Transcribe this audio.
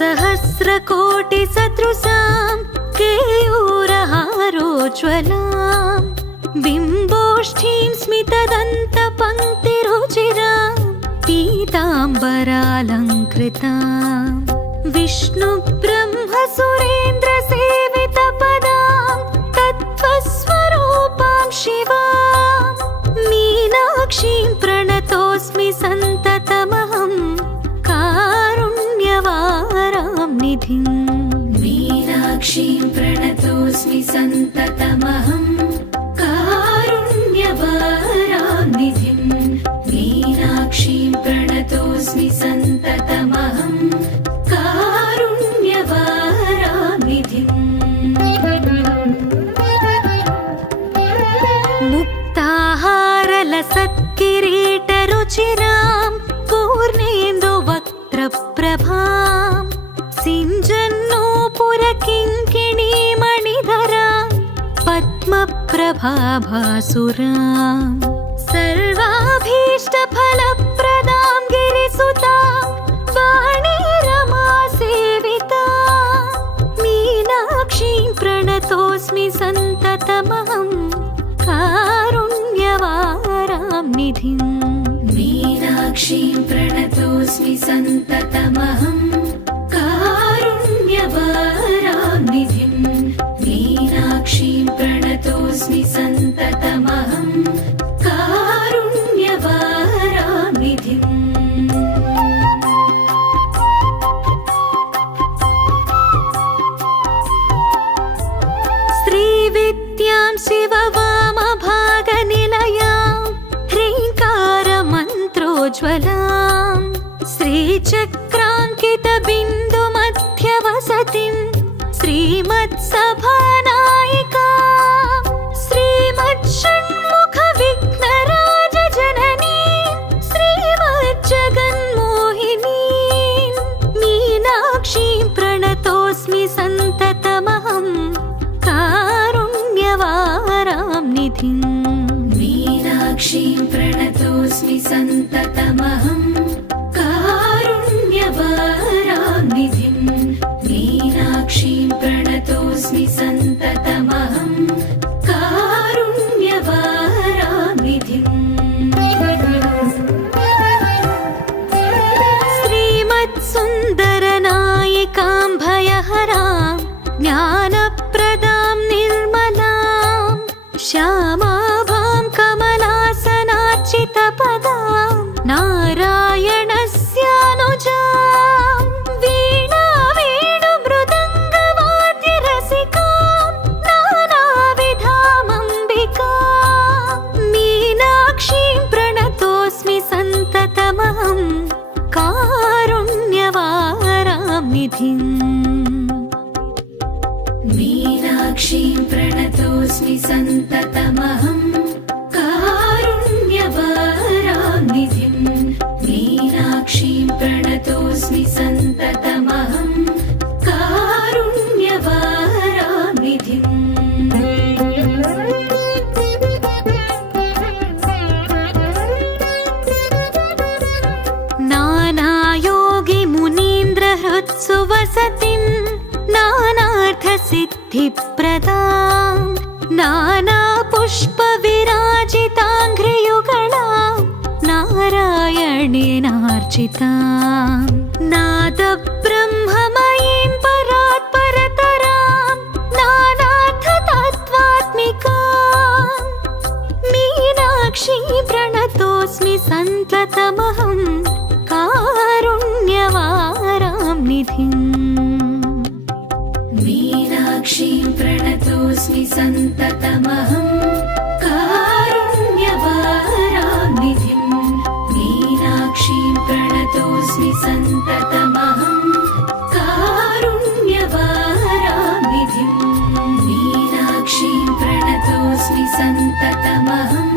सहस्रकोटिसदृशां केयूरहारोज्ज्वलां बिम्बोष्ठीं स्मितदन्तपङ्क्तिरुचिरां पीताम्बरालङ्कृतां विष्णुब्रह्मसुरेन्द्रसेवितपदां तत्त्वस्वरूपां शिवां मीनाक्षीं प्रणतोऽस्मि सन्ततमहं कारुण्यवारां निधिं मीनाक्षीं प्रणतोऽस्मि सन्ततमहं कारुण्यवारां निधिं मीनाक्षीं प्रणतोऽस्मि सन्ततमहं कारुण्यवारां निधिं मुक्ताहारलसत्किरीटरुचिरां पूर्णेन्दुवक्त्रप्रभां सिञ्जन्नूपुरकिङ्किणीमणिधरां पद्मप्रभाभासुरां सर्वाभीष्टफलप्रदां गिरिसुतां वाणीरमासेवितां मीनाक्षीं प्रणतोऽस्मि सन्ततमहं कारुण्यवारां निधिं मीनाक्षीं प्रणतोऽस्मि सन्ततमहं कारुण्यवारां निधिं मीनाक्षीं प्रणतोऽस्मि सन्ततमहं कारुण्यवारां निधिं श्रीविद्यां शिववामभागनिलयां ह्रीङ्कारमन्त्रोज्ज्वलां श्रीचक्राङ्कितबिन्दुमध्यवसतिं श्रीमत्सभानायिकां श्रीमच्छण्मुखविघ्नराजजननीं श्रीमज्जगन्मोहिनीं मीनाक्षीं प्रणतोऽस्मि सन्ततमहं कारुण्यवारां निधिं मीनाक्षीं प्रणतोऽस्मि सन्ततमहं कारुण्यवारां निधिं मीनाक्षीं प्रणतोऽस्मि सन्ततमहं कारुण्यवारां निधिं श्रीमत्सुन्दरनायिकां भयहरां ज्ञानप्रदां निर्मलां श्यामाभां कमलासनार्चितपदां नारायणस्यानुजां वीणावेणुमृदङ्गवाद्यरसिकां नानाविधामम्बिकां मीनाक्षीं प्रणतोऽस्मि सन्ततमहं कारुण्यवारां निधिं मीनाक्षीं प्रणतोऽस्मि सन्ततमहं कारुण्यवारां निधिं मीनाक्षीं प्रणतोऽस्मि सन्ततमहं कारुण्यवारां निधिं नानायोगिमुनीन्द्रहृत्सु वसतिं नानार्थसिद्धिप्रदां नानापुष्पविराजिताङ्घ्रियुगलां नारायणेनार्चितां नादब्रह्ममयीं परात्परतरां नानार्थतत्त्वात्मिकां मीनाक्षीं प्रणतोऽस्मि सन्ततमहं कारुण्यवारां निधिं मीनाक्षीं प्रणतोऽस्मि सन्ततमहं कारुण्यवारां निधिं मीनाक्षीं प्रणतोऽस्मि सन्ततमहं कारुण्यवारां निधिं मीनाक्षीं प्रणतोऽस्मि सन्ततमहं